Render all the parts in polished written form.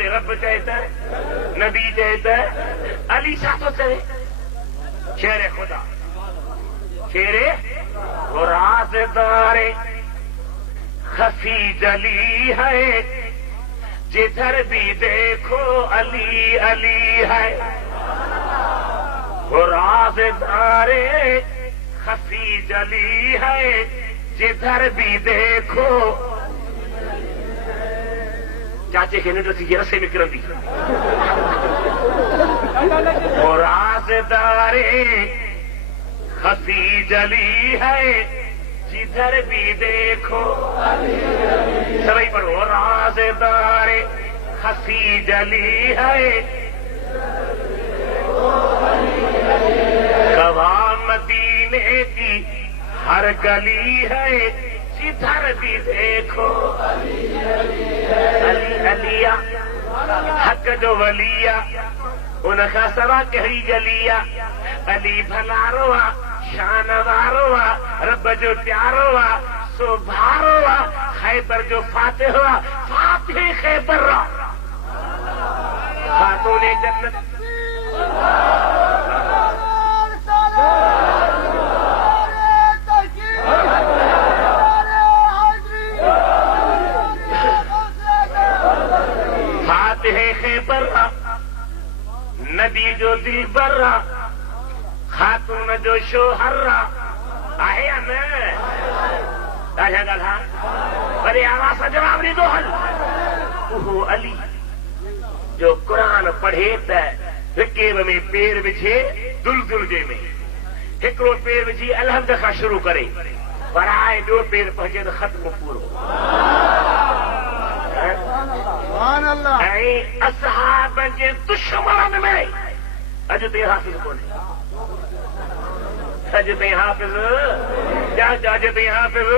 उन्हें रब कहता है, नबी कहता है, अली शाह तो चले शेर खुदा, शेरे वो राज़दारे खफी जली है, जिधर भी देखो अली अली है। वो राज़दारे खफी जली है, जिधर भी देखो। चाचे के निंड थी रसे में किरंदी। वो राज़दारे खफी जली है, जिधर भी देखो सभी पर। वो राज़दारे खफी जली है, गवाह मदीने की हर गली है, जिधर भी देखो अली अलिया। हक जो वलिया उनका सवा कही गलिया, अली भलारोवा शान वारोवा, रब जो प्यारोवा सो भारोवा, खैबर जो फाते हुआ फाते खैबर खातूने जन्नत। फाते खैबर नबी जो दिल बर्रा, खातून जो शोहर्रा आहे या न ताजा ॻाल्हा वरी आवाज़ सां जवाब ॾींदो हल। उहो अली जो क़ुरान पढ़े त हिकेब में पेर विझे दुलदुल जे में, हिकिड़ो पेर विझी अलहम्द खां शुरू करे, पर आहे ॿियो पेर पहुचे त ख़त्म पूरो। ऐं असहाब जे दुश्मन में अॼु ताईं हाफ़िज़ कोन्हे, अॼु ताईं हाफ़िज़ अॼु ताईं हाफ़िज़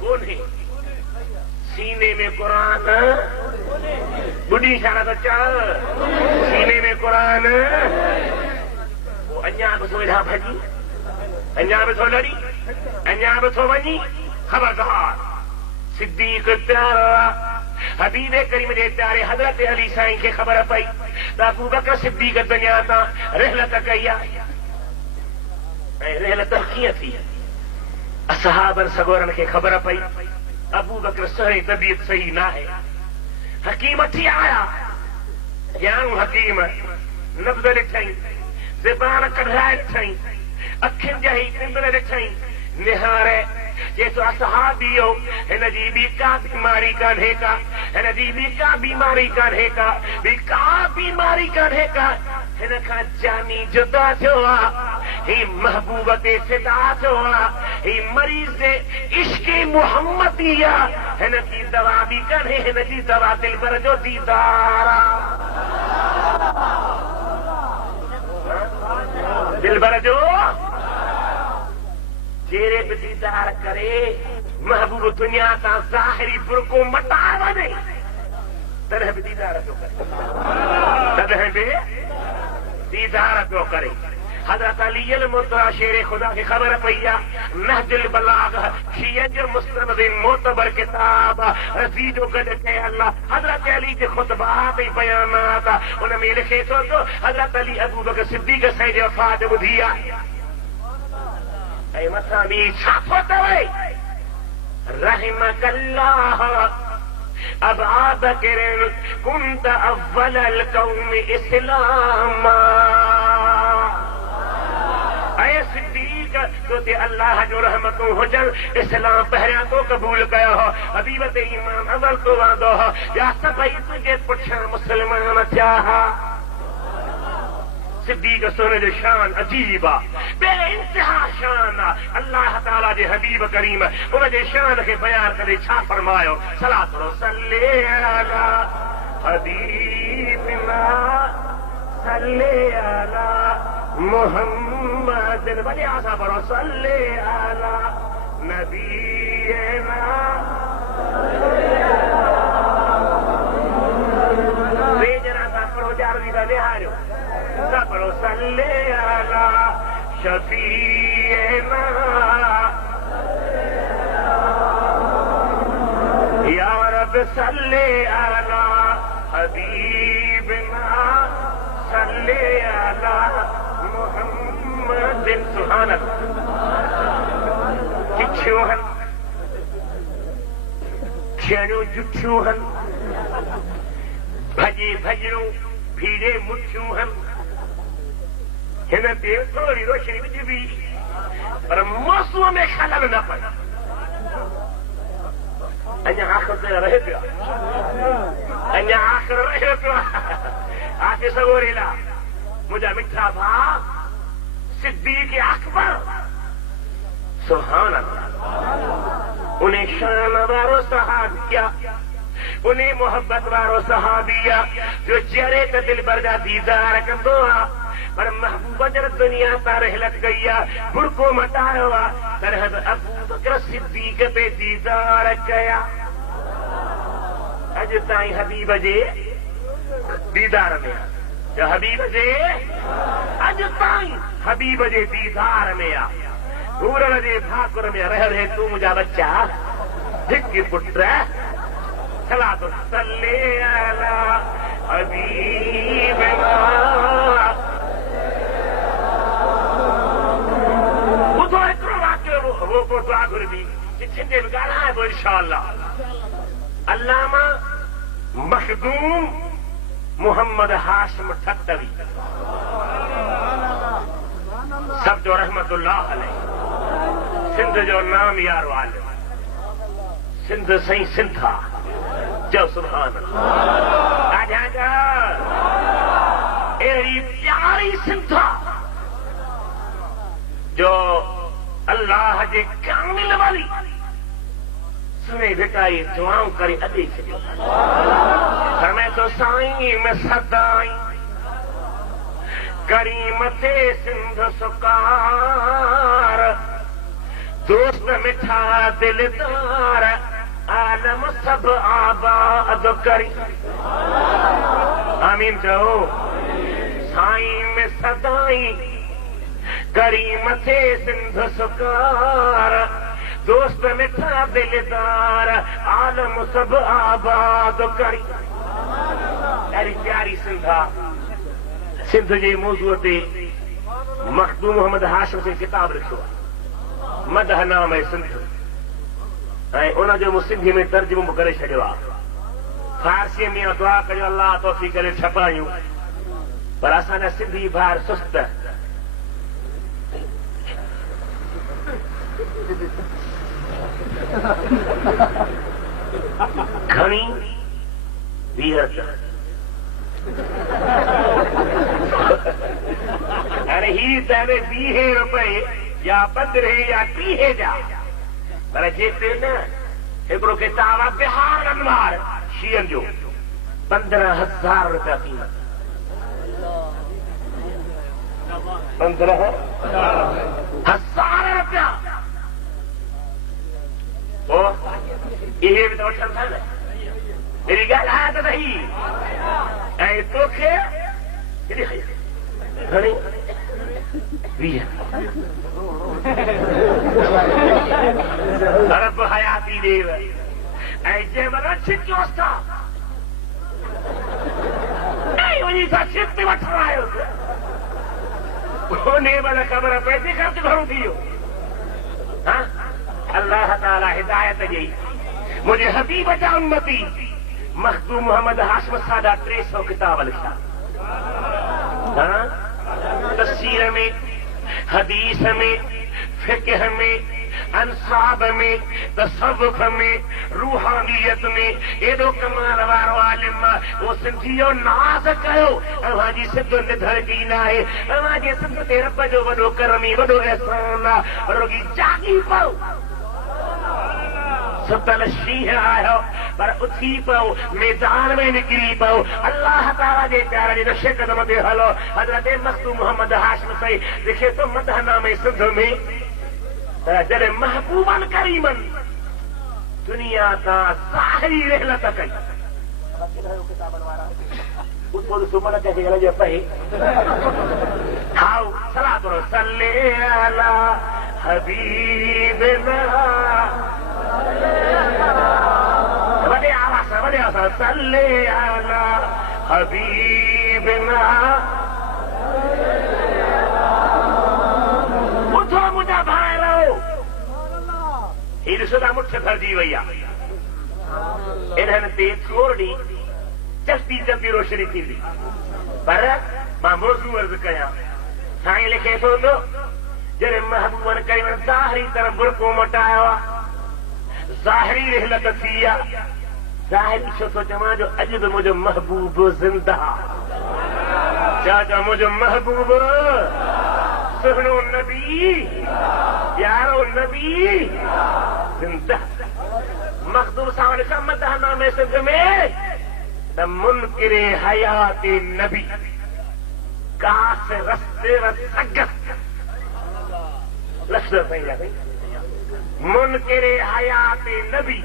कोन्हे। सीने में क़ुरान बुढ़ी इशारा तो चल, सीने में क़ुरान वो अञा बि थो वेठा भॼी, अञा बि थो लड़ी, अञा बि थो वञी। ख़बरदार सिद्दीक़ प्यारा हबीब करीम जे प्यारे हज़रत अली साईं खे ख़बर पई त अबू बकर सिद्दीक़ दुनिया तां रहलत कई आहे। ऐं रहलत कीअं थी? असहाबनि सगोरनि खे ख़बर पई अबू बकर सही तबियत सही न आहे। हकीम थी आया, ॼाणू हकीम नब्ज़ ॾिठई, ज़बान कढाए ॾिठई, अखियुनि जा ई पिंबल ॾिठई, निहारे ये तो असहाबियो हिन जी ॿी का बीमारी कान्हे का, हिन जी ॿी का बीमारी कान्हे का, ॿी का बीमारी कान्हे का। हिन खां जानी जुदा थियो आहे, ही महबूब ते फिदा थियो आहे, ही मरीज़ इश्क़ मुहम्मदी आहे। हिन जी दवा बि कान्हे, हिन जी दवा दिलबर जो दीदार आहे, दिलबर जो जेरे बि दीदार करे महबूब दुनिया तां ज़ाहिरी बुरको मटाए वञे, तॾहिं बि दीदार पियो करे, तॾहिं बि दीदार पियो करे। हज़रत अली अल-मुर्तज़ा शेर खुदा खे ख़बर पई आहे नहजुल बलाग शियत जो मुस्तनद मोतबर किताब रज़ी जो गॾु कयल हज़रत अली जे ख़ुतबात ऐं बयानात, उन में लिखे थो त हज़रत अली अबू बकर सिद्दीक़ साईं जे वफ़ात ॿुधी आहे। ऐं मथां बि छा थो चवे, रहमकल्लाह अबा बकर कुंत अव्वल कौम इस्लाम। ऐं सिद्दीक़ तो ते अल्लाह जो रहमतूं हुजनि, इस्लाम पहिरियां तो क़बूल कयो हो, हबीब ते ईमान अवल तो वांदो हो, या सभई तुंहिंजे पुठियां मुस्लमान थिया हा। सिद्दीक़ सोने जो शान अजीब आहे, बेइंतिहा शान आहे। अल्लाह ताला जे हबीब करीम उन जे शान खे बयान करे छा फरमायो, सलात सल्ले अला हबीबिना सल्ले अला मुहम्मद, वली आसा पढ़ो सल्ले अला नबीना। टे जना था पढ़ो, जारवी का निहारियो, पढ़ो सल्ले अला शफीना या रब सल्ले अला हबीबना सल्ले अला मुहम्मद सुभान किच्छो हन खेणो जुठियो हन भजे भजणो भीड़े मुठियो हन हिन ते थोड़ी रोशनी विझबी पर मौसम में खलल न पए अञा आख़िर ते रहे पियो अञा आख़िर रहे पियो आके सगोरीला मुंहिंजा मिठा भाउ सिद्दीक़ अकबर सुभान अल्लाह उन्हें शान वारो सहाबिया उन्हें मोहब्बत वारो सहाबिया जो जरे त दिल भर जा दीदार कंदो आहे पर महबूब जर दुनिया तां रहलत गई आहे बुरको मटायो आहे तरह अबू बकर सिद्दीक़ ते दीदार कया अॼु ताईं हबीब जे दीदार में जो हबीब जे अॼु ताईं हबीब जे दीदार में आहे पूरन जे भाकुर में रह रहे तू मुंहिंजा बच्चा धिक पुट सलातो सल्ले अला हबीबना ॿुधो हिकिड़ो वाक़ियो वो को दुआ घुरबी जिथे बि ॻाल्हाए थो इंशाअल्लाह अल्लामा मखदूम मोहम्मद हाशिम ठटवी सब जो रहमतुल्लाह अलैह सिंध जो नाम यारो आलिम सिंध सही सिंधा जो सुभान अल्लाह अहिड़ी प्यारी सिंधा जो अल्लाह जे कामिल वाली सुने बेटाई दुआऊं करे अॾे छॾियो समय तो साईं में सदाई करीम ते सिंध सुकार दोस्त मिठा दिलदार आलम सब आबाद करी आमीन चओ साईं में सदाई करीम ते सिंध सुकार दोस्त मिठा दिलदार आलम सब आबाद करी ॾाढी प्यारी सिंधा सिंध जे मौज़ूअ ते मखदूम मोहम्मद हाशिम से किताब लिखियो आहे मदह नाम है सिंध ऐं उन जो मूं सिंधी में तर्जुमो बि करे छॾियो आहे फारसीअ में दुआ कयो अल्लाह तौफ़ीक़ करे छपायूं पर असांजा सिंधी भार सुस्त घणी 20 अरे ही तेरे 20 रुपए या 15 या 30 जा पर जेते न हिकिड़ो किताब आहे बिहार अनवार शीयन जो 15,000 रुपया कीमत 15,000 रुपया ओ इहे बि त वठनि था न मेरी ॻाल्हि आहे त सही ऐं तोखे घणी 20 रब हयाती ॾेव ऐं जंहिं महिल छिकियोसि था ऐं वञी सां छिक वठण आयोसि उन महिल ख़बर पइजी ख़र्च घणो थी वियो अल्लाह ताला हिदायत ॾेई मुंहिंजे हबीब जा उम्मती मखदूम मोहम्मद हाशिम साढा 300 किताब लिखिया तफसीर में हदीस में फिक़ह में अंसाब में तसव्वुफ में रूहानियत में एॾो कमाल वारो आलिम वो सिंधियो नाज़ कयो अव्हां जी सिंध निधड़जी न आहे अव्हां जे सिंध ते रब जो वॾो करमी वॾो अहसान आहे रुॻी जागी पओ सुतल शींहं आयो पर उथी पओ मैदान में निकिरी पओ अल्लाह ताला जे प्यार जे नक्शे कदम ते हलो हज़रत मखदूम मोहम्मद हाशिम सही लिखे तो मदह नामे सिंध में जॾहिं महबूबन करीमन दुनिया तां ज़ाहिरी रहलत कई सुमन खे हलजे पए हाउ सलातो सल्ले अला हबीबना वॾे आवाज़ पढ़िया सा सल्ले अला हबीबना। उठो मुंहिंजा भाइरो, हीअ ॾिसो था मुठ भरिजी वई आहे। इन्हनि ते थोरी जल्दी जल्दी रोशनी थींदी, पर मां मौज़ू अर्ज़ कयां। साईं लिखे थो हूंदो जॾहिं महबूबनि कई वञ ज़ाहिरी तरफ़ बुरको मटायो आहे, ज़ाहिरी रिहलत थी आहे। ज़ाहिरी छो थो चवां जो अॼु बि मुंहिंजो महबूब ज़िंदा। छा मुंहिंजो महबूब सुहिणो नबी प्यारो नबी ज़िंदा। मखदूम साहब लिखा मदहनामे सिंध में त मुनकिरे हयाती नबी कास रस्ते रसगस लफ्ज़ सही मुनकिरे हयाती नबी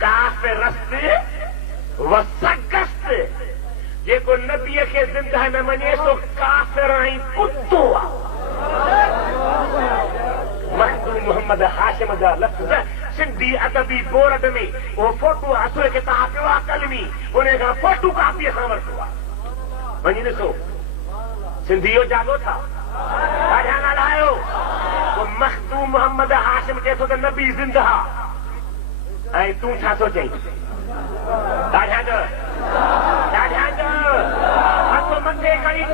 कास रस्ते वसगस। जेको नबीअ खे ज़िंदा न मञे सो काफ़िर ऐं कुतो आहे। मखदूम मोहम्मद हाशिम जा लफ़्ज़ सिंधी अदबी बोर्ड में वो फोटो असुर किताब पियो आहे कलमी, उन खां फोटो कापीअ सां वरितो आहे। वञी ॾिसो सिंधियो जाॻो था, ॾाढा ॻाल्हायो। मखदूम मोहम्मद हाशिम चए थो त नबी ज़िंदा, ऐं तूं छा थो चई? ॾाढा हथ मथे खणी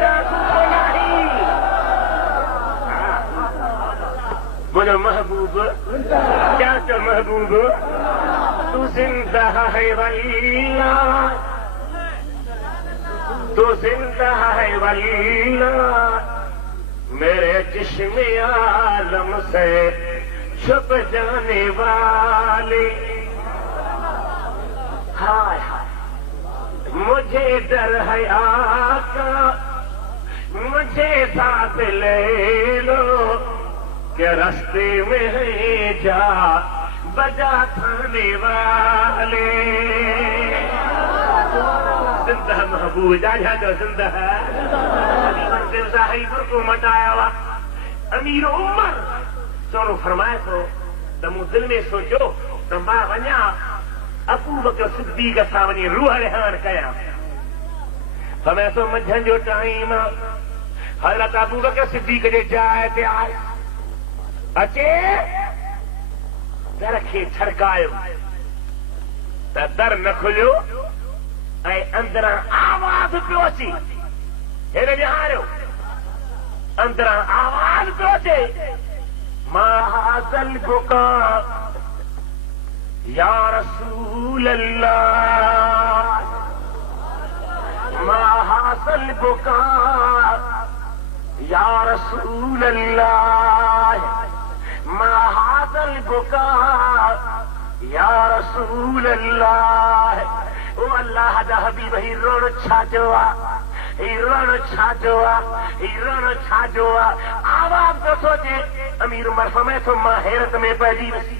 मुंहिंजो महबूब क्या चो महबूब तू ज़िंदा है वल्ला, तू ज़िंदा है वल्ला मेरे जिस्म आलम से छुप जाने वाले। हाय मुझे डर है आका, मुझे साथ ले लो के रास्ते में है जा बजा थाने वाले। जिंदा महबूब जा जो जिंदा है को मटाया हुआ अमीर उमर सोनू फरमाए थो त मूं दिल में सोचो त मां वञा अबू बकर सिद्दीक़ सां वञी रूह रिहान कयां। समय तो मंझंदि जो टाइम हज़रत अबू बकर सिद्दीक़ जे जाइ ते आए, अचे दर खे छड़कायो त दर न खुलियो ऐं अंदरां आवाज़ पियो अचे। हेॾे विहारियो, अंदरां आवाज़ पियो अचे मां हाज़ल बुका या रसूल अल्लाह, मां हाज़ल बुका या रसूल अल्लाह, मां हाज़ल बुका या रसूल अल्लाह। ओ अल्लाह जा हबीब ही रोण छा जो आहे, ही रोण छा जो आहे, ही रोण छा जो आहे। आवाज़ तो सोचे अमीर उमर फरमाए थो मां हैरत में पइजी वियुसि।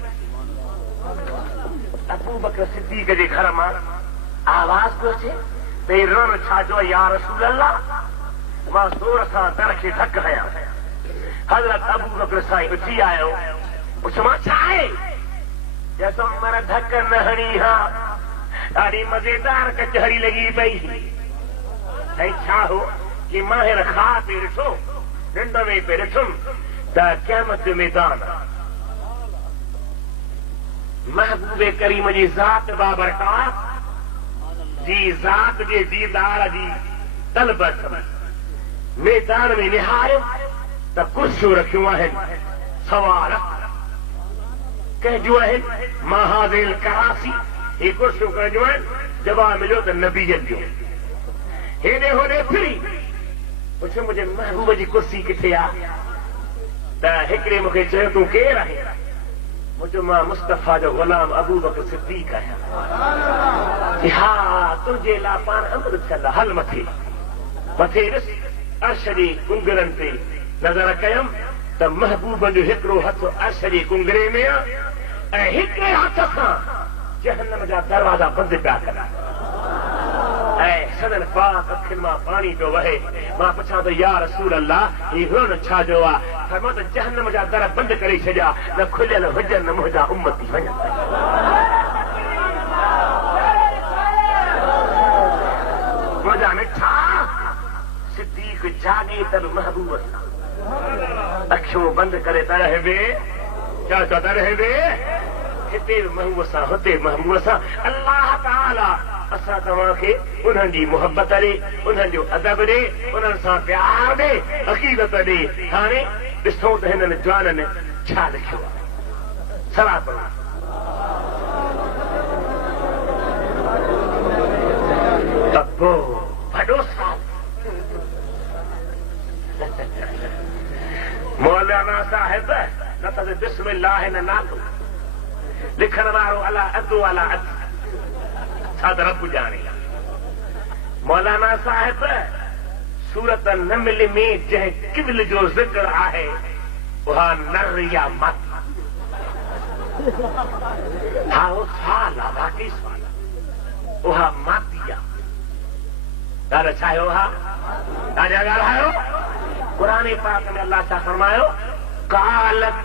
अबू बकर सिद्दीक़ जे घर मां आवाज़ पियो अचे त रोण छा जो आहे या रसूल अल्लाह। मां ज़ोर सां दर खे धक हयां। हज़रत अबू बकर साईं उथी आयो, पुछो छा आहे? जैसो मर धक न हणी हा, ॾाढी मज़ेदार कचहरी लॻी पई। ऐं छा हो कि मां हिन खा पे ॾिठो, निंड में पे ॾिठुमि त क़यामत जो मैदान महबूबे करीम जी ज़ात बाबरकात जी ज़ात जे दीदार जी तलबत मैदान में निहारियो त कुर्सियूं रखियूं आहिनि, सवार कंहिंजूं आहिनि महादेल करासी। ही कुर्सियूं कंहिंजूं आहिनि? जवाब मिलियो त नबीअनि जो। हेॾे होॾे फिरी पुछो मुंहिंजे महबूब जी कुर्सी किथे आहे? त हिकिड़े मूंखे चयो तूं केरु आहे? मुंहिंजो मां मुस्तफ़ा जो ग़ुलाम अबू बकर सिद्दीक़ आहियां। हा तुंहिंजे लाइ पाण अमृत थियल हल मथे मथे ॾिस अर्श जे कुंगरनि ते नज़र कयमि त महबूब जो हिकिड़ो हथ अर्श जे कुंगरे में आहे ऐं हिकिड़े हथ सां जहन्नम जा दरवाज़ा बंदि पिया कनि ऐं सदन पाक अखियुनि मां पाणी पियो वहे। मां पुछां त या रसूल अल्लाह ही रोण छा जो आहे? फरमायो त जहन्नम जा दर बंदि करे छॾिया, न खुलियल हुजनि न मुंहिंजा उम्मती वञनि। जा मिठा सिद्दीक जागे तब महबूब सां अखियूं बंदि करे त रहे बे छा त रहे बे हिते महबूब सां हुते महबूब सां अल्लाह ताला असां तव्हांखे उन्हनि जी मोहबत ॾे उन्हनि जो अदब ॾे उन्हनि सां प्यार ॾे अक़ीदत ॾे हाणे ॾिसो त हिननि जवाननि छा लिखियो आहे सवा पढ़ो त पोइ वॾो साल मौलाना साहिब न त बिस्मिल्लाह न नालो लिखण वारो अला अदो अला अद छा त रब ॼाणे मौलाना साहिब सूरत नमल में जंहिं किबल जो ज़िक्र आहे उहा नर या मत हा उहो सवाल आहे वाकई सवाल आहे उहा माती आहे ॾाढा छा आहे उहा ॾाढा ॻाल्हायो क़ुरान पाक में अल्लाह छा फरमायो कालत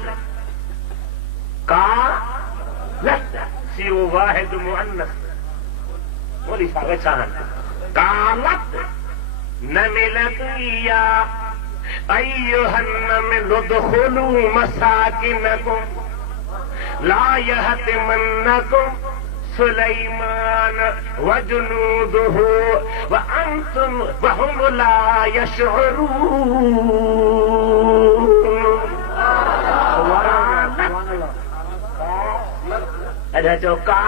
सिरो वाहिद मुअन्नस बोली साहब चाहन कालत न मिलकिया अय्युहन में लुदखुलू मसाकिनकुम ला यहतिमन्नकुम सुलैमान वजुनूदुहु व अंतुम वहुम ला यशउरून अदा चौका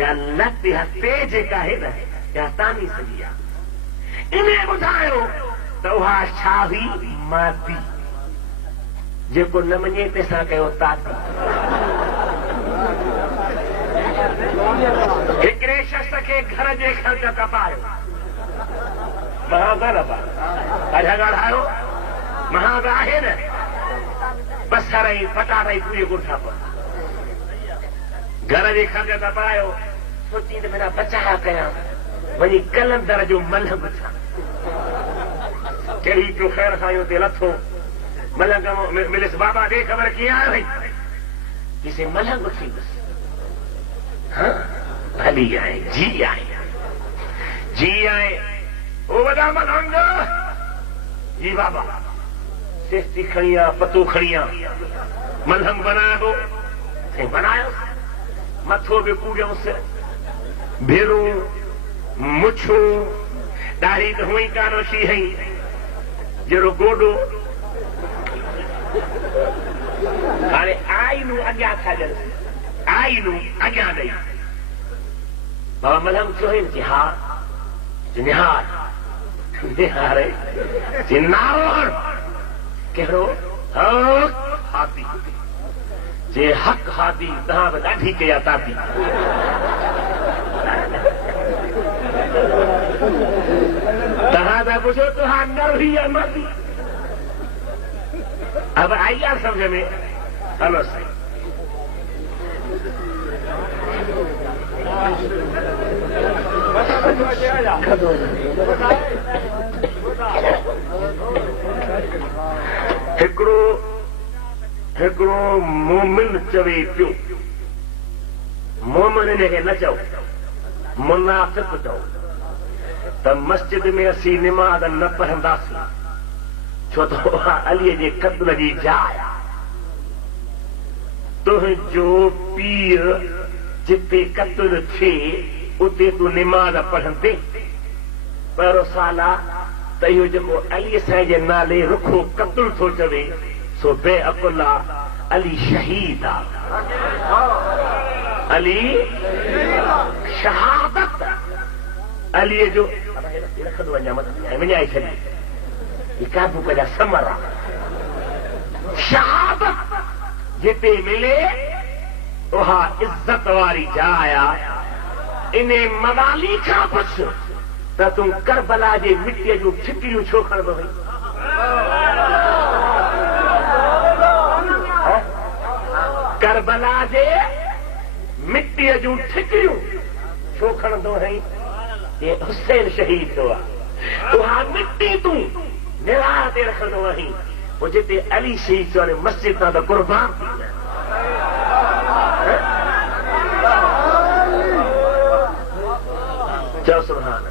या लत या तेज का है न या तानी सही आहे इन्हें ॿुधायो त उहा छा हुई माती जेको न मञे तंहिंसां कयो ताती हिकिड़े शख़्स खे घर जे ख़र्च कपायो महांगा न अॼु ॻाल्हायो महांगा आहे न बसर ऐं पटाटा ई पूरी गुठा पर घर जे ख़र्च कपायो सोची त मेरा बचाया कयां वञी कलंदर जो मलहम छा कहिड़ी पियो ख़ैर खां ते लथो मलहम मिलिस बाबा ॾे ख़बर कीअं आहे भई किसे मलहम थींदुसि भली आहे जी आहे ओ वॾा मलहंग जी बाबा सेस्ती खणी आ पतो खणी आ मलहंग बनायो ऐं बनायो मथो बि कूड़ियोसि भेरूं मुछूं ॾाढी त हुई कान शी हई जहिड़ो गोॾो हाणे आइनूं अॻियां छॾनि आइनूं अॻियां ॾेई बाबा मलहम चयो हा निहार निहारे नारो कहिड़ो हक़ हादी जे हक़ हादी तव्हां बि ॾाढी कया ताती तव्हां था पुछो तव्हां नर हुई या माती अब आई आहे सम्झ में हलो साईं हिकिड़ो मोमिन चवे पियो मोमिन हिनखे न चओ मुनाफ़िक़ चओ त मस्जिद में असीं निमाज़ न पढ़ंदासीं छो त उहा अलीअ जे क़त्ल जी जाइ तुंहिंजो पीर जिते क़त्ल थिए उते तूं निमाज़ पढ़ंदे पहिरियों साल आहे त इहो जेको अलीअ साईं जे नाले रुखो क़त्ल थो चवे सो बेअकुल आहे अली शहीद आहे अली शहादत अलीअ जो रखंदो वञा मतिलबु विञाए छॾी काबू कजा समर आहे शहादत जिते मिले उहा इज़त वारी जाइ आहे इन मवाली खां पुछ त तूं करबला जे मिटीअ जूं ठिकरियूं छो खणंदो हुई करबला जे मिटीअ जूं ठिकरियूं छो खणंदो हुई हुसैन शहीद थियो आहे उहा मिटी तूं निराह ते रखंदो आहीं पोइ जिते अली शहीद थियो आहे मस्जिद तां त क़ुर्बान थी चओ सुभाणे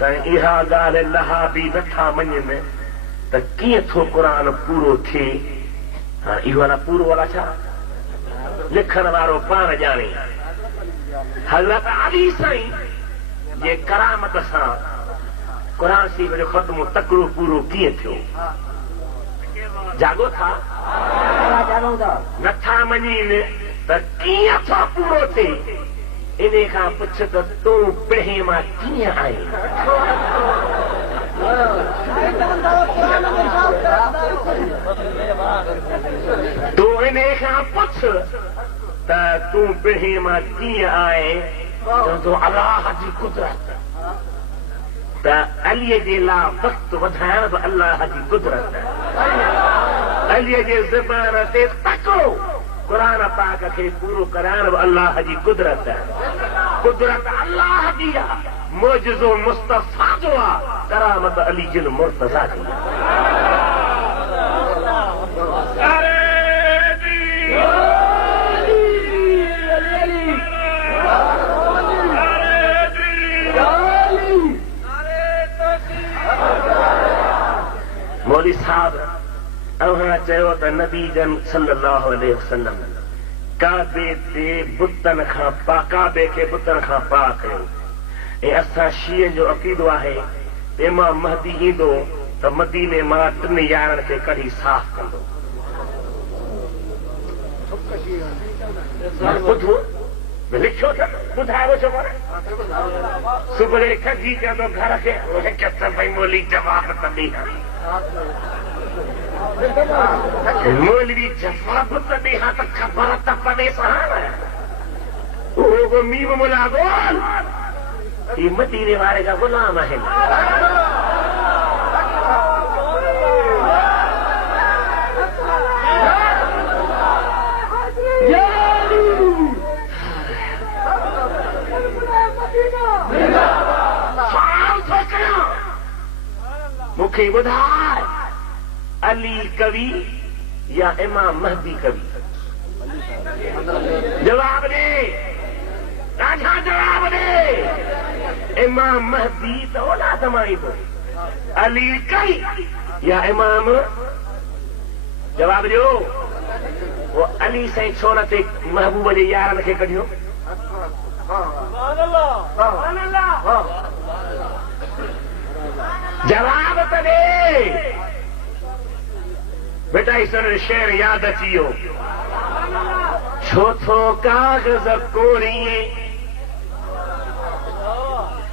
साईं इहा ॻाल्हि लहा बि नथा मञनि त कीअं थो क़ुर पूरो थिए। हाणे इहो वाला पूरो वाला छा लिखण वारो पाण ॼाणे। हज़रत अली साईं जे करामत सां क़ुर शरीफ़ जो ख़त्मो तकिड़ो पूरो कीअं थियो। जागो था नथा मञीनि त कीअं थो पूरो थिए। इन खां पुछ त तूं पिढ़ी मां कीअं आहीं। तूं इन खां पुछ त तूं पिढ़ी मां कीअं आहीं। चवंदो अलाह जी कुदरत त अलीअ जे लाइ वक़्तु वधाइण बि अलाह जी कुदरत। अलीअ जे ज़बान ते तकिड़ो क़ुर पाक खे पूरो कराइण बि अलाह जी कुदरत। कुदरत अलाह जी आहे, मोजज़ो मुस्तफ़ा जो आहे, करामत अली जिल मुर्तज़ा जी। मौली साहब अव्हां चयो त नबी जन सल्लल्लाहु अलैहि वसल्लम काबे ते बुतन खां काबे खे बुतन खां पा कयो। ऐं असां शीअनि जो अक़ीदो आहे त इमाम महदी ईंदो त मदीने मां 3 यारनि खे कढी साफ़ कंदो। ॿुधो लिखियो त ॿुधायो छो कोन्हे। सुबुह जो खजी चवंदो घर खे भई मोली जवाब त ॾे। मौलवी जवाब त ॾे हा त ख़बर त पवे सां। उहो मीम मुला बोल ही मदीने वारे जा गुलाम आहिनि। मूंखे ॿुधाए अली कवि या इमाम महदी कवि। जवाब दे राजा, जवाब दे। इमाम महदी त औलाद मां ईंदो। अली कवि या इमाम। जवाब ॾियो। वो अली साईं छो न ते महबूब जे यारनि खे कढियो। जवाब त ॾे बेटा। इस शेर याद अची वियो। छो थो काग़ज़ कोरीए,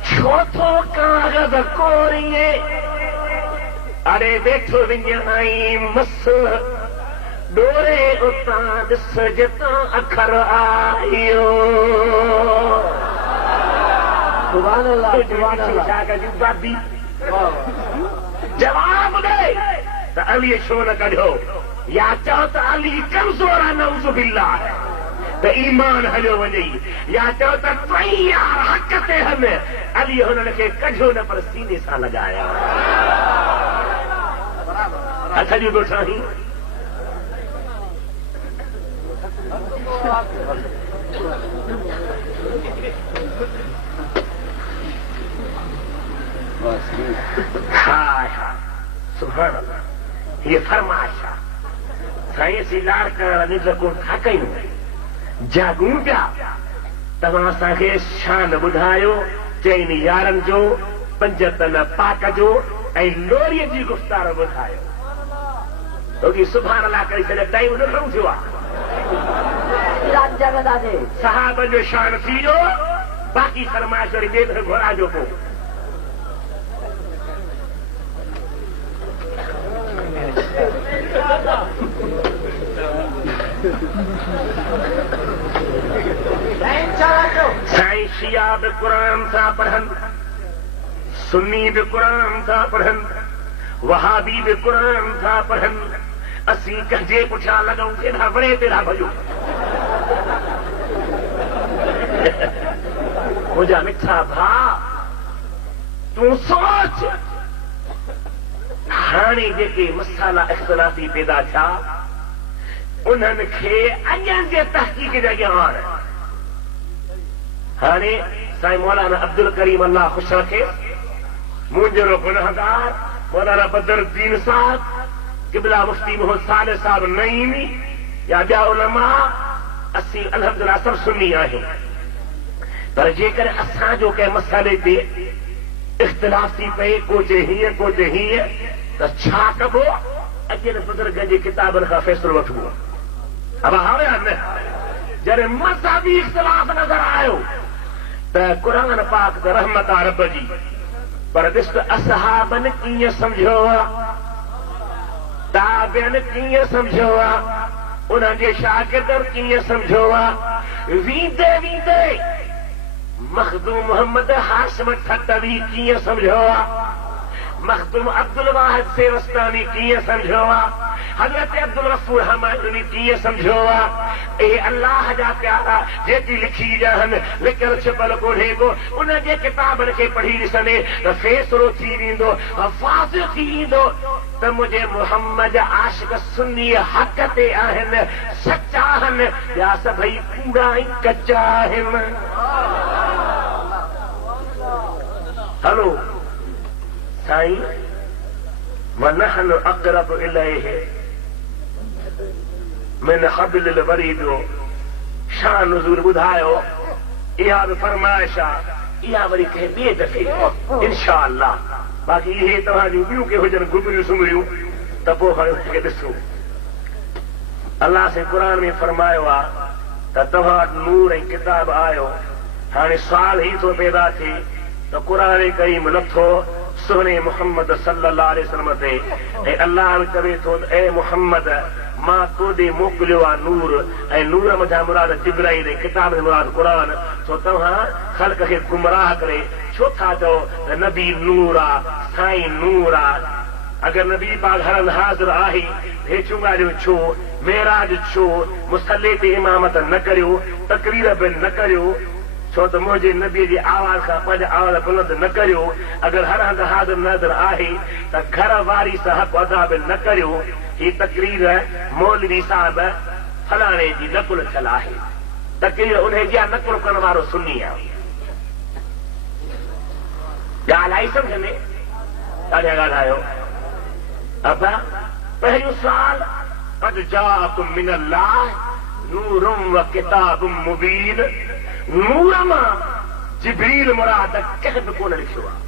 छो थो काग़ज़ कोरीए। अरे वेठो विञाई मस डोरे उतां ॾिस जितां अखर आयो। जवाब दे त अली छो न कढियो। या चओ त अली कमज़ोर आहे नऊज़ बिल्लाह त ईमान हलियो वञे। या चओ त 3 यार हक़ ते आहिनि अली हुननि खे कढियो न पर सीने सां लॻाया। हथ जूं ॻोठाहीं। हाय हाय सुभान अल्लाह। ये फरमाइश आहे साईं सी लाड़ करण को था कयूं। जागूं पिया। तव्हां असांखे शान ॿुधायो 4 यारनि जो, 5 तन पाक जो ऐं लोरीअ जी गुफ़्तार ॿुधायो। छोकी सुभान अल्लाह करे छॾे टाइम न थियो आहे। सहाबनि जो शान थी वियो। बाक़ी फरमाइश वरी ॿिए दफ़े घुराइजो पोइ। साईं शिया बि क़ुर था पढ़नि, सुन्नी बि क़ुर था पढ़नि, वहाबी बि क़ुर था पढ़नि। असीं कंहिंजे पुठियां लॻूं केॾा वणे तेॾा भॼूं। मुंहिंजा मिठा भाउ तूं सोच। हाणे जेके मसाला इख़्तिलाफ़ी पैदा थिया उन्हनि खे अञनि जे तहक़ीक़ जे अॻियां आण। हाणे साईं मौलाना अब्दुल करीम अल्लाह ख़ुशि रखे, मुंहिंजो गुनहगार मौलाना बदरुद्दीन साहब, क़िबला मुफ्ती मोहम्मद सालेह साहब नईमी या ॿिया उलमा, असीं अल्हम्दुलिल्लाह सभु सुन्नी आहियूं। पर जेकर असांजो कंहिं मसइले ते इख़्तिलाफ़ थी पए, को चए हीअं को चए हीअं, त छा कबो? अॼु बुज़ुर्गनि जे किताबनि खां फ़ैसिलो वठिबो। अब हाणे न जॾहिं मज़हबी इख़्तिलाफ़ नज़र आयो त क़ुरान पाक त रहमत आहे रब जी, पर ॾिस त असहाबनि कीअं सम्झो आहे, ताबिअनि कीअं सम्झो आहे, उन्हनि जे शागिर्दनि कीअं सम्झो आहे। वींदे वींदे मखदूम मोहम्मद हाशिम ठटवी कीअं सम्झो आहे, मखदूम अब्दुल वाहिद सेवस्तानी कीअं सम्झो आहे, हज़रत अब्दुल गफूर हमायूनी कीअं सम्झो आहे। इहे अल्लाह जा प्यारा जेकी लिखी ॼाहनि, लिकियल छिपल कोन्हे को, उन जे किताबनि खे पढ़ी ॾिसंदे त फ़ैसिलो थी वेंदो, वाज़िह थी वेंदो त मुंहिंजे मुहम्मद आशिक़ सुन्नी हक़ ते आहिनि, सचा आहिनि, ॿिया सभई कूड़ा ऐं कचा आहिनि। हलो साईं, वनहनु अक़रबु इलैहि मिन हब्लिल वरीद, शान नुज़ूल ॿुधायो। इहा बि फरमाइश आहे, इहा वरी कंहिं ॿिए दफ़े इंशाअल्लाह। बाक़ी इहे तव्हां जूं ॿियूं के हुजनि घुमरियूं सुमरियूं त पोइ हाणे ॾिसो, अलाह से क़ुर में फरमायो आहे त तव्हां नूर ऐं किताब आयो। हाणे सुवाल ई थो पैदा थिए त क़ुर करीम नथो सुहिणे मुहम्मद सल्लल्लाहु अलैहि वसल्लम ते, ऐं अल्लाह बि चवे थो त ए मुहम्मद मां तोॾे मोकिलियो आहे नूर, ऐं नूर मथां मुराद जिब्राईल, ऐं किताब में मुराद क़ुर। छो तव्हां ख़ल्क़ खे गुमराह करे छो था चओ त नबी नूर आहे, साईं नूर आहे? अगरि नबी पाक हर हाज़िर आहे, हेठियूं ॻाल्हियूं छो, मेराज छो, मुसल्ले ते इमामत न करियो, तकरीर बि न करियो, छो त मुंहिंजे नबीअ जी आवाज़ खां पंज आवाज़ बुलंद न करियो। अगरि हर हंधि हाज़िर नज़र आहे त घर वारी सां हक़ अदा बि न करियो। ही तकरीर मौलवी साहब फलाणे जी नकुल थियल आहे, तकरीर उन जी नकुल करण वारो सुन्नी आहे। ॻाल्हि आई सम्झ में? ॾाढा ॻाल्हायो। अब पहिरियों सुवाल, क़द जाअकुम मिनल्लाह नूरुम व किताबुम मुबीन। नूर मां जिब्रील मुराद कंहिं बि कोन लिखियो आहे।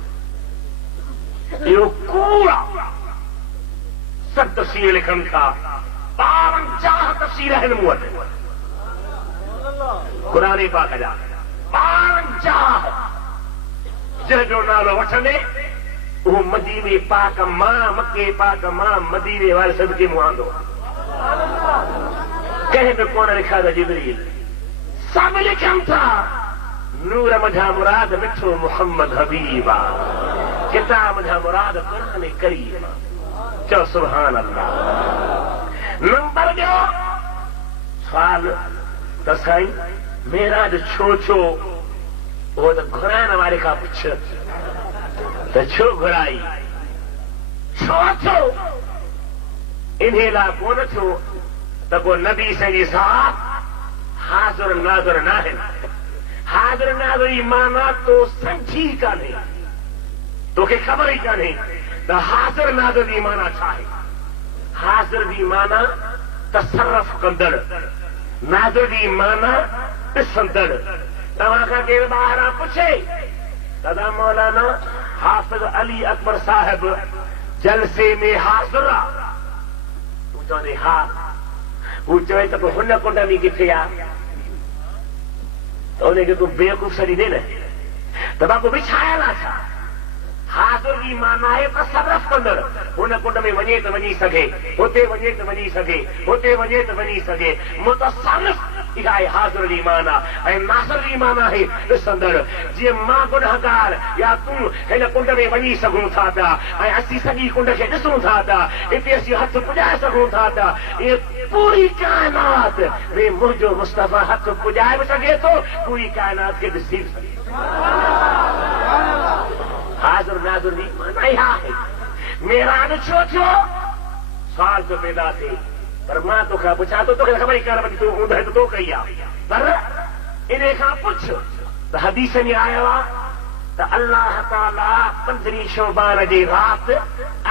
इहो कूड़ आहे। सभु तफ़सीर लिखनि था, 52 तफ़सीर आहिनि मूं वटि क़ुरान पाक जा, 52। जंहिंजो नालो वठंदे उहो मदीने पाक मां, मके पाक मां, मदीने वारे सदके मूं आंदो। कंहिं बि कोन लिखिया त जिब्रील, सभु लिखनि था। नूर मथां मुराद मिठो मुहम्मद हबीब आहे, किताब मथां मुराद क़ुरान करीम। चओ सुभान अल्लाह। नंबर ॿियो सवाल त साईं मेराज छो छो? उहो त घुराइण वारे खां पुछ त छो घुराई, छो थियो? इन लाइ कोन थियो त को नबी साईं साहब हाज़िर नाज़िर न आहिनि। हाज़िर नाज़िर जी माना तो सम्झी कान्हे, तोखे ख़बर ई कान्हे त हाज़िर नाज़िर जी माना छा आहे। हाज़िर जी माना तसरफ कंदड़, नाज़िर जी माना ॾिसंदड़। तव्हां खां केरु ॿाहिरां पुछे दादा मौलाना हाफ़िज़ अली अकबर साहिब जलसे में हाज़िर आहे, तूं चवंदे हा। हू चवे त पोइ हुन कुंड में किथे आहे, त उनखे तूं बेवकूफ़ छॾींदे न, त बाक़ी विछायल आहे छा? हाज़िर जी माना आहे तसरफ कंदड़। हुन कुंड में वञे त वञी सघे, हुते वञे त वञी सघे, हुते वञे त वञी सघे। मुतसर्रिफ इहा आहे हाज़िर जी माना। ऐं नाज़िर जी माना आहे ॾिसंदड़। जीअं मां गुनहगार या तूं हिन कुंड में वञी सघूं था पिया, ऐं असीं सॼी कुंड खे ॾिसूं था पिया, हिते असीं हथ पुॼाए सघूं था पिया। इहे पूरी काइनात में मुंहिंजो मुस्तफ़ा हथ पुॼाए बि सघे थो, पूरी काइनात खे ॾिसी बि सघे। हाज़िर नाज़िर जी माना इहा आहे। मेराज छो थियो? सुवाल थो पैदा थिए। पर मां तोखां पुछां थो, तोखे ख़बर ई कान पई तूं ऊंदहि त तो कई आहे। पर इन खां पुछ त हदीस में आयो आहे त अल्लाह ताला 15 शोबान जी राति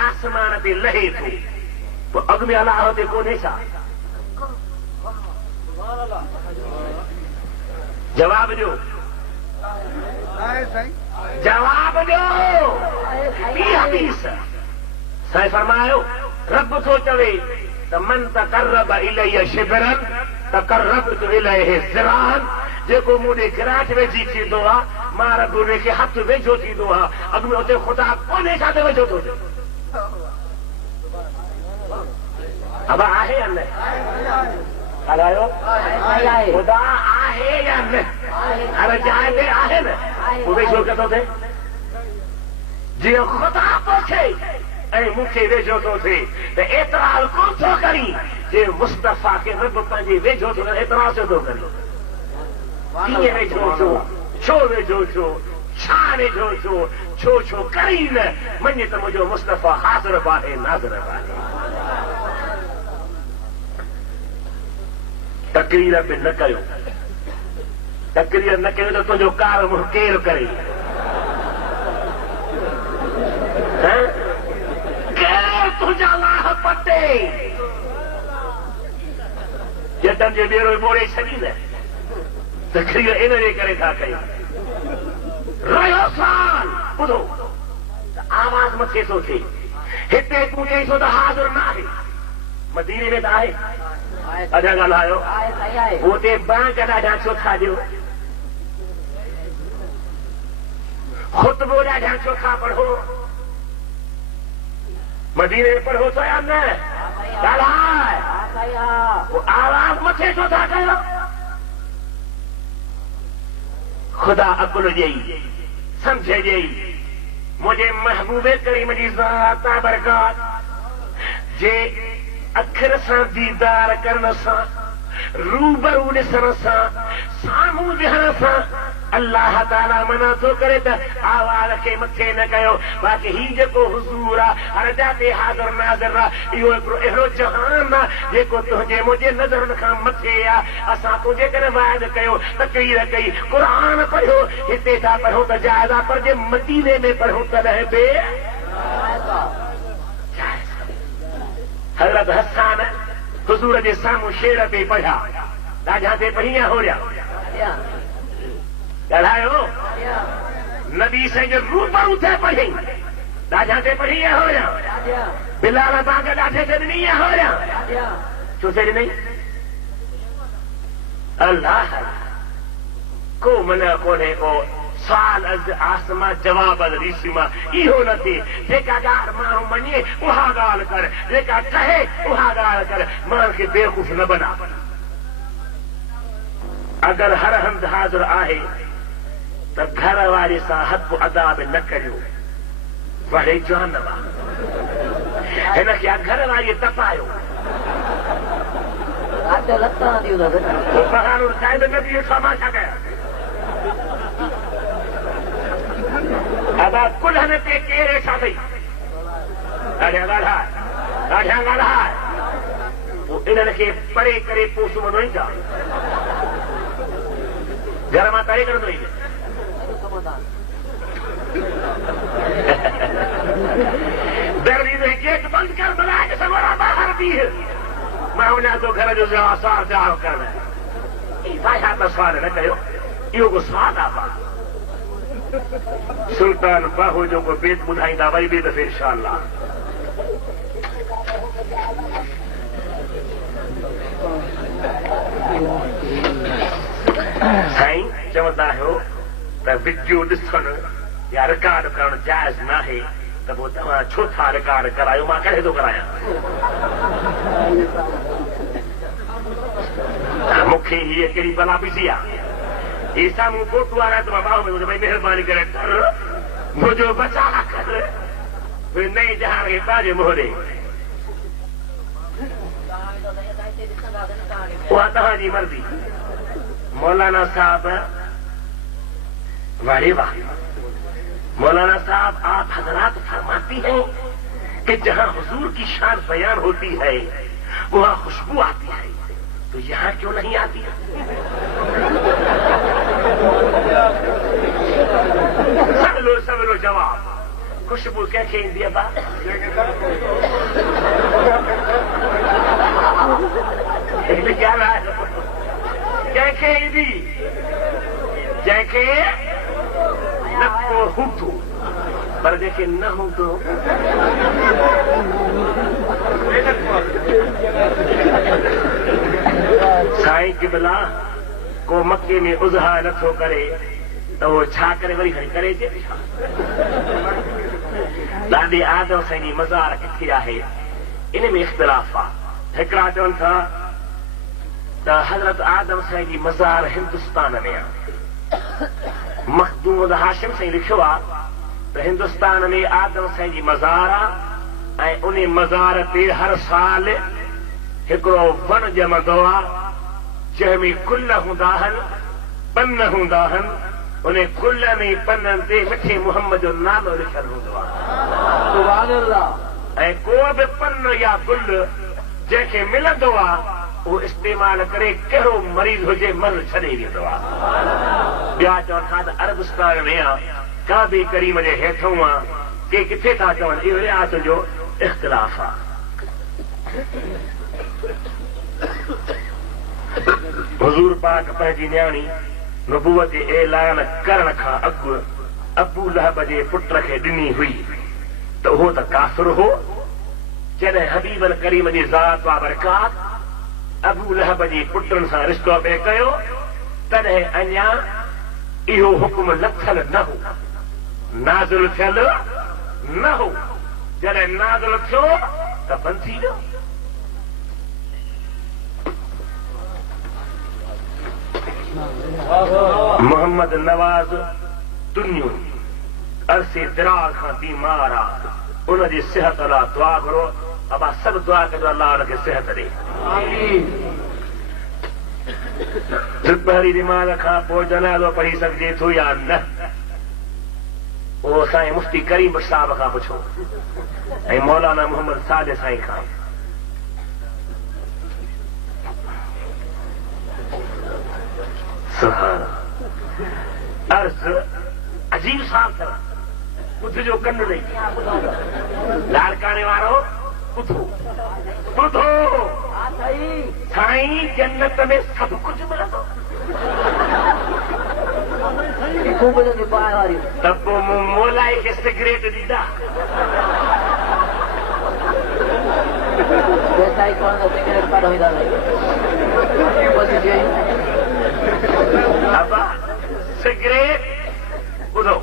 आसमान ते लहे थो पोइ अॻु में अलाह ते कोन्हे छा? जवाब ॾियो, जवाब ॾियो। ॿी हदीस साईं फरमायो रब थो चवे त मन तक़र्रब इलैय शिबरन तक़र्रबतु इलैहि ज़िराअन, जेको मूं ॾे गिराट वेझी थींदो आहे मां रब उन खे हथ वेझो थींदो आहे। अॻु में उते ख़ुदा कोन्हे छा त वेझो थो थिए? अब आहे या न? ॻाल्हायो, ख़ुदा आहे या न? हर जाइ ते आहे न? पोइ वेझो कीअं थो थिए? जीअं ख़ुदा थो थिए ऐं मूंखे वेझो थो थिए त एतिराज़ कोन थो करी जे मुस्तफ़ा खे रब पंहिंजे वेझो थो करे, एतिराज़ थो करी। कीअं वेझो छो? छो वेझो छो? छा वेझो छो? छो छो करी न? मञे त मुंहिंजो मुस्तफ़ा हाज़िर आहे नाज़िर आहे। तकरीर बि न कयो, तकरीर न कयो त तुंहिंजो कार मुंहुं केरु करे? केरु तुंहिंजा लाह पटे? जटनि जे ॿेड़ो मोड़े छॾी न। तकरीर इन जे करे था कयूं। रहियो साल ॿुधो त आवाज़ मथे थो थिए। हिते तूं चई छो त हाज़िर न आहे, मदीने में त आहे। अॼा ॻाल्हायो, हुते बैंक ॾाढा छो था ॾियो? ख़ुतबो ॾाढा छो था पढ़ो? मदीने में पढ़ो था या न? ॻाल्हाए, आवाज़ मथे छो था कयो? ख़ुदा अकुल ॾेई, सम्झ ॾेई, मुंहिंजे महबूबे करीम जी ज़ात बरकात जे अखर सां दीदार करण सां, रूबरू ॾिसण सां, साम्हूं विहण सां अल्लाह ताला मना थो करे त आवाज़ खे मथे न कयो। बाक़ी ही जेको हुज़ूर आहे हर जाते हाज़िर नाज़िर आहे, इहो हिकिड़ो अहिड़ो जहान आहे जेको तुंहिंजे मुंहिंजे नज़रनि खां मथे आहे। असां तुंहिंजे करे वाइद कयो, तकरीर कई, क़ुर पढ़ियो, हिते था पढ़ो त जाइज़ आहे, पर जे मदीने में पढ़ो तॾहिं बि हज़रत हसन हुज़ूर जे साम्हूं शेर ते पढ़िया, ॾाढा ते पढ़ी होरिया। ॻाल्हायो, नबी साईं जो रूबरू ते पढ़ी, ॾाढा ते पढ़ी होरिया। बिलाल बाग ॾाढे ते ॾिनी होरिया। छो ते ॾिनी? अल्लाह को मना कोन्हे को साल आसमां जवाब रीसिमा इहो न थिए। जेका ॻाल्हि माण्हू मञे उहा ॻाल्हि कर, जेका कहे उहा ॻाल्हि कर, माण्हू खे बेवकूफ़ न बना। अगरि हर हंधि हाज़िर आहे त घर वारे सां हक़ अदा बि न करियो, वड़े जानव हिन खे घर वारीअ तपायो, बहानो ठाहे न बीहो, मां छा कयां? अदा कुल्हनि ते केरु छा अथई? ॾाढा ॻाल्हाए, ॾाढा ॻाल्हाए, पोइ इन्हनि खे परे करे पोइ सुम्हंदो ई था, घर मां तरे करंदो ई दर्दी में गेट बंदि कर, बुलाए सगोरा ॿाहिरि बीह, मां वञा थो घर जो सार जाओ करण। छा त सवाल न कयो, इहो को सवाल आहे? सुल्तान बाहू जो को बेत ॿुधाईंदा वरी ॿिए दफ़े इंशाअल्लाह। साईं चवंदा आहियो त वीडियो ॾिसण या रिकॉर्ड करणु जाइज़ न आहे, त पोइ तव्हां छो था रिकॉर्ड करायो? मां कॾहिं थो करायां? मूंखे हीअ कहिड़ी बला पीसी आहे? ही साम्हूं फोटू वारा त मां बाहू में भई महिरबानी करे कर, मुंहिंजो बचा कर, नई जहान खे पंहिंजे मोहरे। उहा तव्हांजी मर्ज़ी। मौलाना साहब वारे वाह, मौलाना साहब आप हजरात फरमाती हैं कि जहां हुजूर की शान बयान होती है वहां खुशबू आती है, तो यहाँ क्यों नहीं आती है? खुशबू कंहिंखे ईंदी आहे भाउ ॻाल्हि आहे कंहिंखे ईंदी जंहिंखे न को हूंदो पर जंहिंखे न हूंदो साईं क़िबला को मके में उज़हा नथो करे त उहो छा करे वरी खणी करे अचे ॾाढे आदम साईं जी मज़ार किथे आहे इन में इख़्तिलाफ़ आहे हिकिड़ा चवनि था त हज़रत आदम साईं जी मज़ार हिंदुस्तान में आहे मखदूम हाशिम साईं लिखियो आहे त हिंदुस्तान में आदम साईं जी मज़ार आहे ऐं उन मज़ार ते हर साल हिकिड़ो वण ॼमंदो आहे जंहिंमें कुल हूंदा आहिनि पन हूंदा आहिनि उन कुलनि पननि ते मिठे मुहम्मद जो नालो लिखियलु हूंदो आहे ऐं को बि पन या गुल जंहिंखे मिलंदो आहे उहो इस्तेमाल करे कहिड़ो मरीज़ हुजे मर छॾे वेंदो आहे ॿिया चवनि था त अरबस्तान में आहे काबे करीम जे हेठों आहे के किथे था चवनि इहो रियात जो इख़्तिलाफ़ आहे हुज़ूर पाक पंहिंजी न्याणी नबूवत जे ऐलान करण खां अॻु अबू लहब जे पुट खे ॾिनी हुई त उहो त काफ़िर हो जॾहिं हबीबल करीम जी ज़ात बरकात अबू लहब जे पुटनि सां रिश्तो पिए कयो तॾहिं अञा इहो हुकुम लथल न हो नाज़िल थियल न हो जॾहिं नाज़िल थियो त बंदि थी वियो मोहम्मद नवाज़ दुनिया अरसे दिरार खां बीमार आहे उनजी सिहत लाइ दुआ करो अबा सभु दुआ कजो अलाह हुनखे सिहत ॾे दुपहरी निमाज़ खां पोइ जनाज़ो पढ़ी सघिजे थो या न उहो साईं मुफ्ती करीम साहिब खां पुछो ऐं मौलाना मोहम्मद सादिक साईं खां अर्ज़ अजीब सां ॿुध जो कन ॾेई लाड़काणे वारो ॿुधो ॿुधो साईं जन्नत में सभु कुझु मिलंदो त पोइ मूं मोलाई खे सिगरेट ॾींदा सिगरेट ॿुधो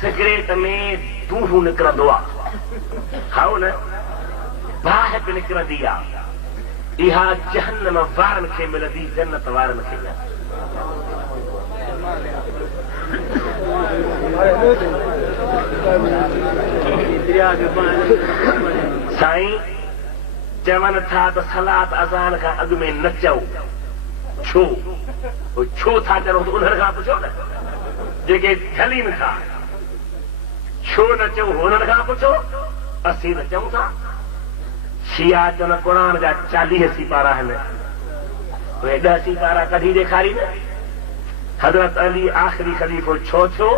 सिगरेट में दूह निकिरंदो आहे खाओ न बाहि बि निकिरंदी आहे इहा जहन्नम वारनि खे मिलंदी जन्नत वारनि खे न साईं चवनि था त सलात अज़ान खां अॻु में न चओ छो छो था चओ त उन्हनि खां पुछो न जेके झलीनि था छो न चओ हुननि खां पुछो असीं त चऊं था शिया चवनि क़ुरान जा 40 सिपारा आहिनि उहे 10 सिपारा कढी ॾेखारी न हज़रत अली आख़िरी ख़लीफ़ो छो थियो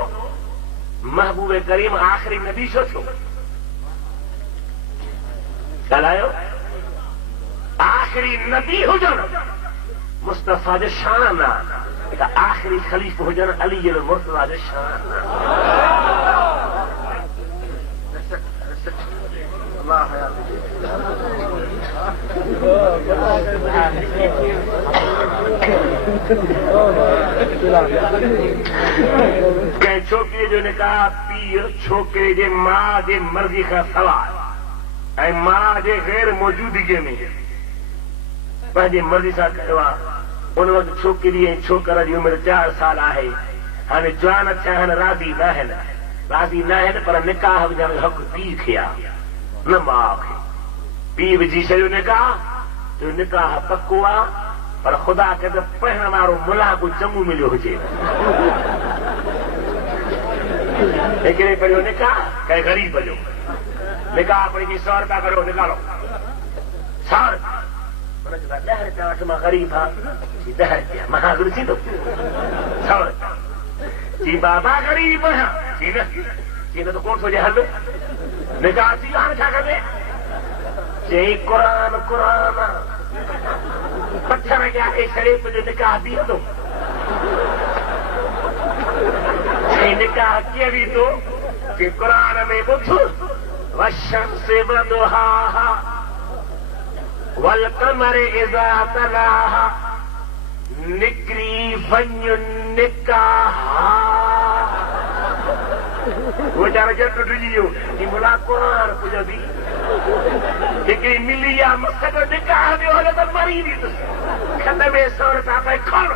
महबूब करीम आख़िरी नबी छो थियो ॻाल्हायो आख़िरी नबी हुजनि मुस्तफ़ा जो शान आहे त आख़िरी ख़लीफ़ो हुजनि अली मुर्तज़ा जो शान कंहिं छोकिरीअ जो निकाह पीउ छोकिरे जे माउ जे मर्ज़ी खां सवाइ ऐं माउ जे गैर मौजूदगीअ में पंहिंजे मर्ज़ी सां कयो आहे उन वक़्तु छोकिरी ऐं छोकर जी उमिरि 4 साल आहे हाणे जवान थिया आहिनि राज़ी न आहिनि पर निकाह विझण जो हक़ पीउ खे आहे न माउ खे पीउ विझी छॾियो निकाह पको आहे पर ख़ुदा खे त पहिरण वारो मुला को चङो मिलियो हुजे हिकिड़े पढ़ियो निकाह कंहिं ग़रीब जो निकाह पढ़ी 100 रुपया करो निकालो 100 रुपया 10 रुपया वटि मां ग़रीब आहे 10 रुपया महागुरु थींदो 100 रुपया जी बाबा ग़रीब आहियां चई न तो कोन थो हल निकाह थी हाणे छा कंदे चई क़ुरान क़ुरान पत्थर क्या शरीफ़ जो निकाह बीहंदो चई निकाह कीअं बीहंदो कि क़ुरान में ॿुध वशम्स वदुहाहा वलकमर इज़ा तलाहा निकरी फन्यु निकाहा वो वीचारो जट टुटिजी वियो कि मुला क़ुरान कुझ बि हिकिड़ी मिली आहे मक़सद निकाह वियो हले त मरी वेंदुसि खंड में सौर सां पए खण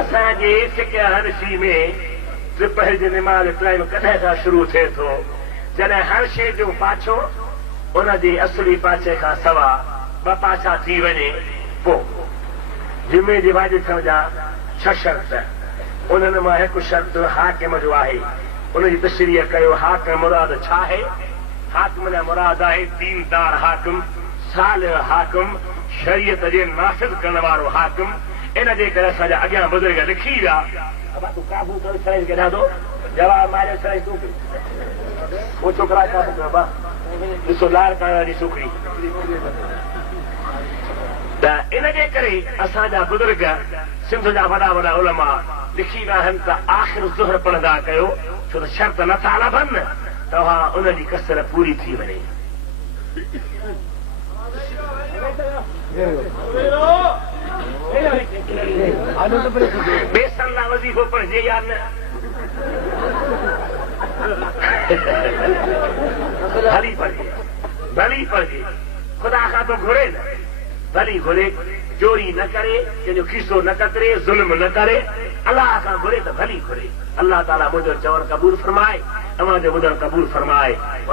असांजे फिक़ह हनफ़ी में दुपहर जी निमाज़ टाइम कॾहिं खां शुरू थिए थो जॾहिं हर शइ जो पाछो उनजी असली पाछे खां सवा ॿ पाछा थी वञे पोइ जुमे जी भाॼी थियण जा 6 शर्त उन्हनि मां हिकु शर्त हाकिम जो आहे उनजी तशरीह कयो हाकिम मुराद छा आहे हाकिम जा मुराद आहे दीनदार हाकिम सालिह हाकिम शरीयत जे नाफ़िज़ करण वारो हाकिम इन जे करे असांजा अॻियां बुज़ुर्ग लिखी विया तूं काबू करे छॾे केॾां थो जवाब मारे छॾे तूं उहो छोकिरा काबू कयो बा ॾिसो लाल करण जी छोकिरी त इन जे करे असांजा बुज़ुर्ग सिंध जा वॾा वॾा उलमा लिखी विया आहिनि त आख़िर ज़ुहर पढ़ंदा कयो छो त शर्त नथा लभनि तव्हां उनजी कसर पूरी थी वञे बेसन लाइ वज़ीफ़ो पढ़जे या न भली पढ़जे भली पढ़जे ख़ुदा खां तो घुरे न भली घुरे चोरी न करे कंहिंजो खीसो न कतरे ज़ुल्म न करे अलाह खां घुरे त भली घुरे अल्लाह ताला मुंहिंजो चवण क़बूल फरमाए तव्हांजो ॿुधण क़बूल फरमाए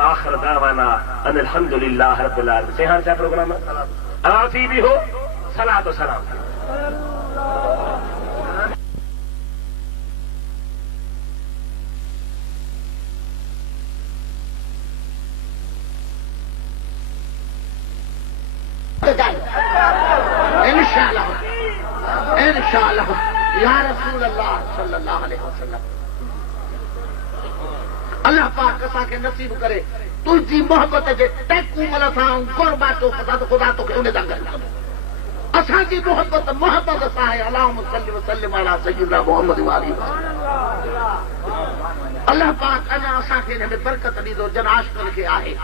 आख़िर दावाना अन अल्हम्दुलिल्लाह रब्बिल आलमीन से हाणे छा प्रोग्राम अलाह थी बि हो सलातो सलाम इंशाअल्लाह या रसूल अल्लाह सल्लल्लाहु अलैहि वसल्लम अल्लाह पाक असांखे नसीब करे तुंहिंजी मोहबत जे तैकूमल सां क़ुर्बातो ख़ुदा तोखे उन सां गॾु कंदो असांजी मोहबत सां आहे अल्लाहुम्मा सल्लि व सल्लिम अला सय्यिदिना मुहम्मद व आलिहि अल्लाह पाक अञा असांखे हिन में बरकत ॾींदो जन आशिक़नि खे आहे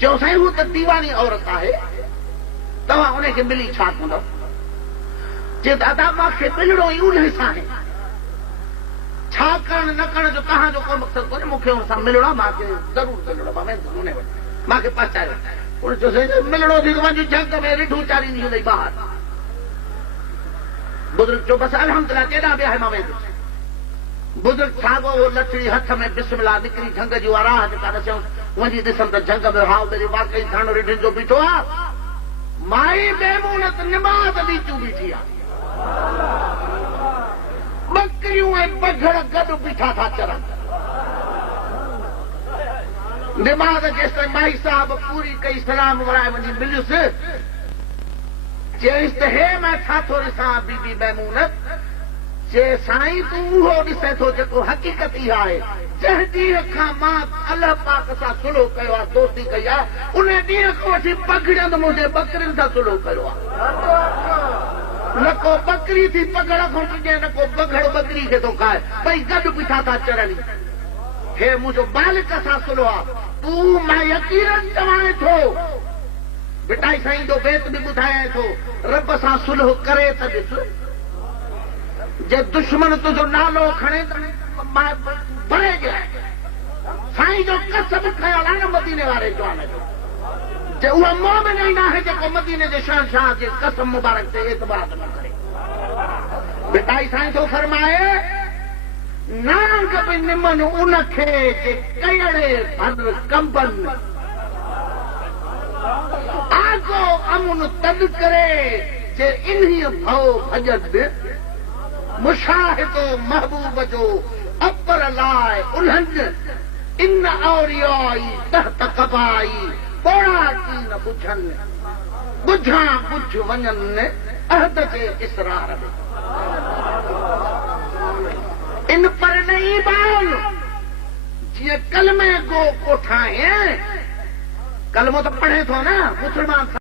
चयो साईं हू त दीवानी औरत आहे तव्हां उनखे मिली छा कंदव जे दादा मूंखे मिलणो ई उन सां आहे छा करण न करण जो तव्हांजो को मक़सदु कोन्हे मूंखे हुन सां मिलणो आहे मूंखे ज़रूरु मिलणो मां वेंदुसि उन वटि मूंखे पहुचायो हुन चयो मिलणो थी वञी जंग में रिढूं चालींदी हूंदई ॿाहिरि बुज़ुर्ग चयो बसि अल्हम्दुलिल्लाह केॾां बि आहे मां वेंदुसि बुज़ुर्ग छागो लठड़ी हथ में बिस्मिल्लाह निकिरी झंग जी वाराह जेका ॾिसूं वञी ॾिसनि त झंग में हाउ मेरी वाकई धण रिढुनि जो बीठो आहे माई बेमूनत निमाज़ ॾीचू बीठी आहे बकरियूं ऐं बघड़ गॾु बीठा था चरनि निमाज़ जेसिताईं माई साहब पूरी कई सलाम वराए वञी मिलियुसि चयईसि त हे मां छा थो ॾिसां बीबी बेमूनत जे साईं तूं उहो ॾिसे थो जेको हक़ीक़त ई आहे जंहिं ॾींहं खां मां अल्लाह पाक सां सुलह कयो आहे दोस्ती कई आहे उन ॾींहं खां वठी पगड़ियंद मुंहिंजे बकरियुनि सां सुलह कयो आहे न को बकरी थी पगड़ खां टिजे न को बघड़ बकरी खे थो खाए भई गॾु बीठा था चरनि हे मुंहिंजो मालिक सां सुलह आहे तूं मां यकीनन चवां थो बिटाई साईं जो बेत बि ॿुधायां थो रब सां सुलह करे त ॾिस जे दुश्मन तुंहिंजो नालो खणे त भरे ॻिया साईं जो कसम खयल आहे न मदीने वारे जवान जो जे उहा मोमिन ई न आहे जेको मदीने जे शहंशाह जे कसम मुबारक ते एतबार न करे बिटाई साईं थो फरमाए नांग बि निमन उनखे जे कहिड़े भर कंबन आगो अमुन तद करे जे इन्हीअ भव भॼन मुशाहिदो महबूब जो अपर लाइ उल्हनि इन औरियाई तहत कबाई पोड़ा की न बुझनि बुझां बुझ वञनि अहद जे इसरार में इन पर नहीं बाल जीअं कलमे गो कोठाए कलमो तो पढ़े थो ना मुसलमान